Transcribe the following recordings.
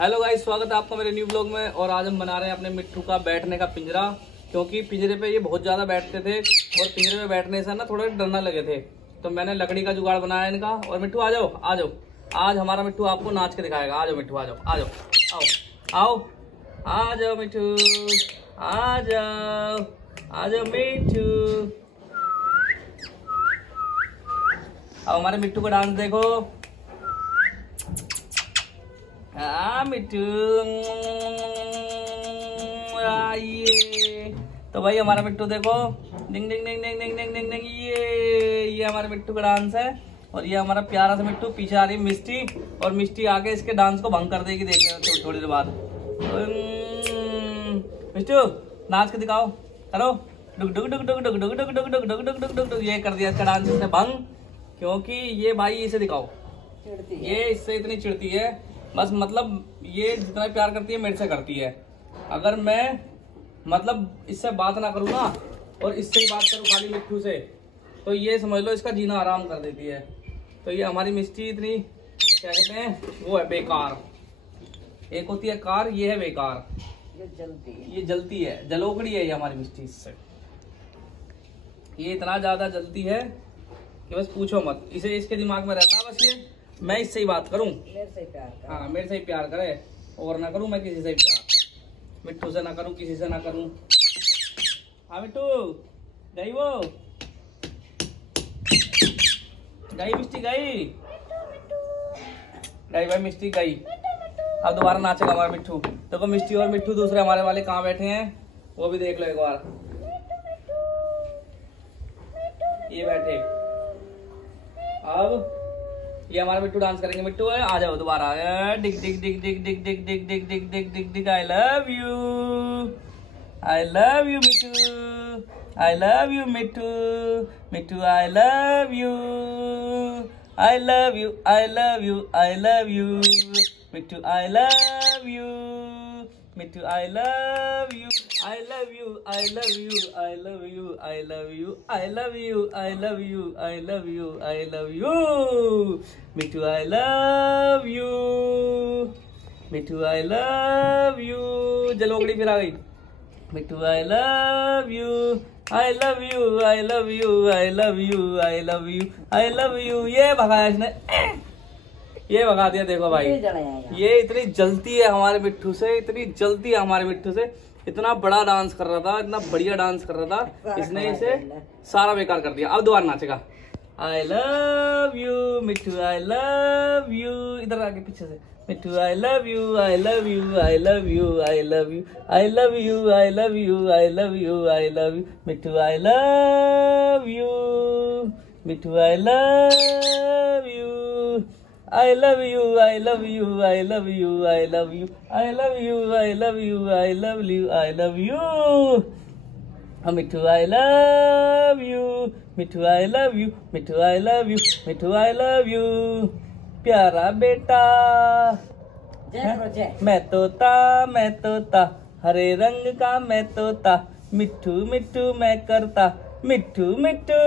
Hello guys, स्वागत है आपका मेरे न्यू ब्लॉग में। और आज हम बना रहे हैं अपने मिट्ठू का बैठने का पिंजरा, क्योंकि पिंजरे पे ये बहुत ज्यादा बैठते थे और पिंजरे में बैठने से ना थोड़े डरने लगे थे। तो मैंने लकड़ी का जुगाड़ बनाया इनका। और मिट्ठू आ जाओ, आ जाओ। आज हमारा मिट्ठू आपको नाच के दिखाएगा। आ जाओ मिट्ठू, आ जाओ, आ जाओ, आओ आओ, आ जाओ मिट्ठू, आ जाओ, आ जाओ मिट्ठू। अब हमारे मिट्ठू का डांस देखो। मिट्टू आइए। तो भाई हमारा मिट्टू देखो, डिंग डिंग डिंग डिंग डिंग डिंग डिंग डिंग। ये हमारे मिट्टू का डांस है। और ये हमारा प्यारा सा मिट्टू। पीछे आ रही है मिष्टी, और मिष्टी आके इसके डांस को भंग कर देगी। देख लेना थोड़ी देर बाद। मिट्टू नाच के दिखाओ, करो डुक डुक डुक डुक डुक डुक डुक डुक डुक डुक डुक डुक डुक। ये कर दिया इसका डांस इसने भंग, क्योंकि ये भाई इसे दिखाओ, ये इससे इतनी चिढ़ती है। बस मतलब ये जितना प्यार करती है मेरे से करती है। अगर मैं मतलब इससे बात ना करूँ ना, और इससे ही बात करूँ खाली मिट्टू से, तो ये समझ लो इसका जीना आराम कर देती है। तो ये हमारी मिष्टी इतनी क्या कहते हैं, वो है बेकार। एक होती है कार, ये है बेकार। ये जलती है, जलोकड़ी है ये हमारी मिष्टी। इससे ये इतना ज्यादा जलती है कि बस पूछो मत। इसे इसके दिमाग में रहता है बस ये मैं इससे ही बात करूं, मेरे से प्यार करे। हाँ, मेरे से ही प्यार करे, और ना करूं मैं किसी से प्यार। मिट्टू से ना करूं, किसी से ना करूं। हाँ मिट्टू गई, वो गई मिष्टी, गई गई भाई मिष्टी गई। अब दोबारा नाचेगा हमारा मिट्टू। देखो मिष्टी और मिट्टू दूसरे हमारे वाले कहाँ बैठे हैं, वो भी देख लो एक बार। ये बैठे। अब ये हमारा मिट्टू डांस करेंगे। मिट्टू है, आ जाओ दोबारा। डिग डिग डिग डिग डिग डिग डिग डिग डिग डिग डिग डिग। I love you, I love you Mittu, I love you Mittu, Mittu I love you, I love you, I love you, I love you Mittu, I love you Mittu, I love you, I love you, I love you, I love you, I love you, I love you, I love you, I love you, I love you Mittu, I love you Mittu, I love you. जलोकड़ी फिर आ गई। Mittu I love you, I love you, I love you, I love you, I love you, I love you. ये भगाया इसने, ये भगा दिया। देखो भाई, ये इतनी जलती है हमारे मिट्टू से, इतनी जलती है हमारे मिट्टू से। इतना बड़ा डांस कर रहा था, इतना बढ़िया डांस कर रहा था, इसने इसे सारा बेकार कर दिया। अब दोबारा नाचेगा। I love you Mittu, I love you. इधर आके पीछे से। Mittu I love you, I love you, I love you, I love you, I love you, I love you, I love you, I love you Mittu, I love you Mittu, I love you, I love you, I love you, I love you, I love you, I love you, I love you, I love you, I love you. Mittu I love you, Mittu I love you, Mittu I love you, Mittu I love you। प्यारा बेटा मैं तोता, हरे रंग का मैं तोता, मिट्टू मिट्टू मैं करता, मिट्टू मिट्टू।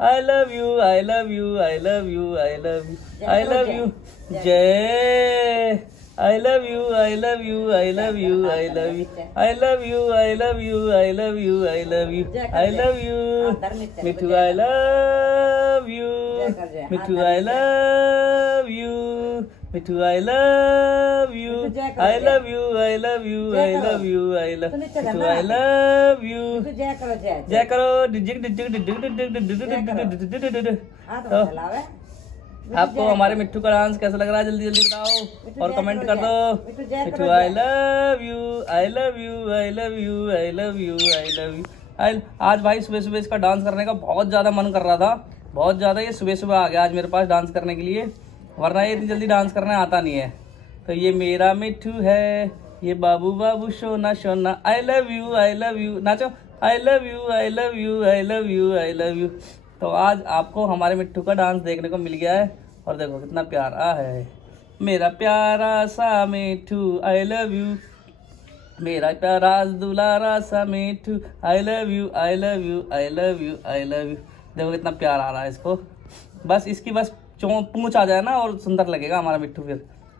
I love you, I love you, I love you, I love you, I love you, जय। I love you, I love you, I love you, I love you, I love you, I love you, I love you, I love you, I love you Mittu, I love you Mittu, I love you Mittu, I love you, I love you, I love you, I love you, I love Mittu, I love you। जय करो, डिजिक डिजिक डिजिक। आपको हमारे मिट्टू का dance कैसा लग रहा है, जल्दी जल्दी बताओ और कमेंट कर दो। Mittu I love you, I love you, I love you, I love you, I love you. आज भाई सुबह सुबह इसका डांस करने का बहुत ज्यादा मन कर रहा था, बहुत ज्यादा। ये सुबह सुबह आ गया आज मेरे पास डांस करने के लिए, वरना ये इतनी जल्दी डांस करने आता नहीं है। तो ये मेरा मिट्टू है, ये बाबू बाबू सोना सोना। आई love you, I love you, nacho. I love you, I love you, I love you, I love you. तो आज आपको हमारे मिट्टू का डांस देखने को मिल गया है, और देखो कितना प्यारा है मेरा प्यारा सा मिट्टू। आई लव यू मेरा प्यारा दुलारा सा Mittu. I love you, I love you, I love you, I love you. देखो कितना प्यार आ रहा है इसको। बस इसकी बस पूंछ आ जाए ना और सुंदर लगेगा हमारा मिट्टू फिर।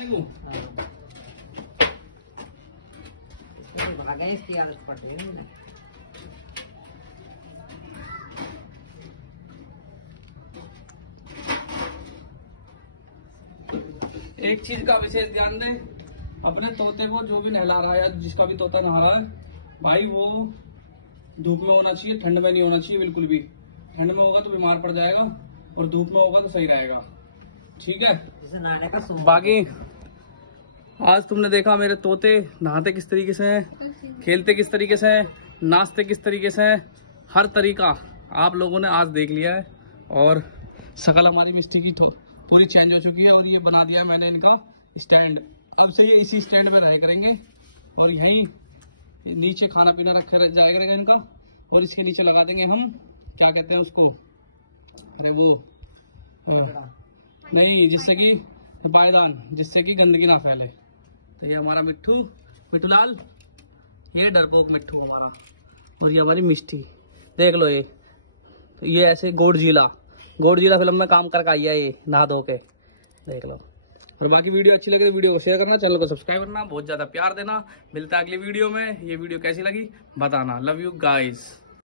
पानी को। इसकी आदत पड़ रही है मुझे। एक चीज का विशेष ध्यान दें, अपने तोते को जो भी नहला रहा है या जिसका भी तोता नहा रहा है भाई, वो धूप में होना चाहिए, ठंड में नहीं होना चाहिए बिल्कुल भी। ठंड में होगा तो बीमार पड़ जाएगा और धूप में होगा तो सही रहेगा, ठीक है। बाकी आज तुमने देखा मेरे तोते नहाते किस तरीके से हैं, खेलते किस तरीके से हैं, नाचते किस तरीके से हैं, हर तरीका आप लोगों ने आज देख लिया है। और शकल हमारी मिस्टी की पूरी चेंज हो चुकी है और ये बना दिया है मैंने इनका स्टैंड। अब से ये इसी स्टैंड में रहा करेंगे और यहीं नीचे खाना पीना रखे जाया करेगा इनका। और इसके नीचे लगा देंगे हम, क्या कहते हैं उसको, अरे वो नहीं, जिससे कि पायदान, जिससे कि गंदगी ना फैले। तो ये हमारा मिट्ठू, मिट्टू लाल, ये डरपोक मिट्ठू हमारा, और ये हमारी मिष्टी, देख लो ये ऐसे गोडजिला फिल्म में काम करके आई है ये, नहा धो के, देख लो। और बाकी वीडियो अच्छी लगे तो वीडियो को शेयर करना, चैनल को सब्सक्राइब करना, बहुत ज्यादा प्यार देना। मिलता है अगली वीडियो में। ये वीडियो कैसी लगी बताना। Love you guys.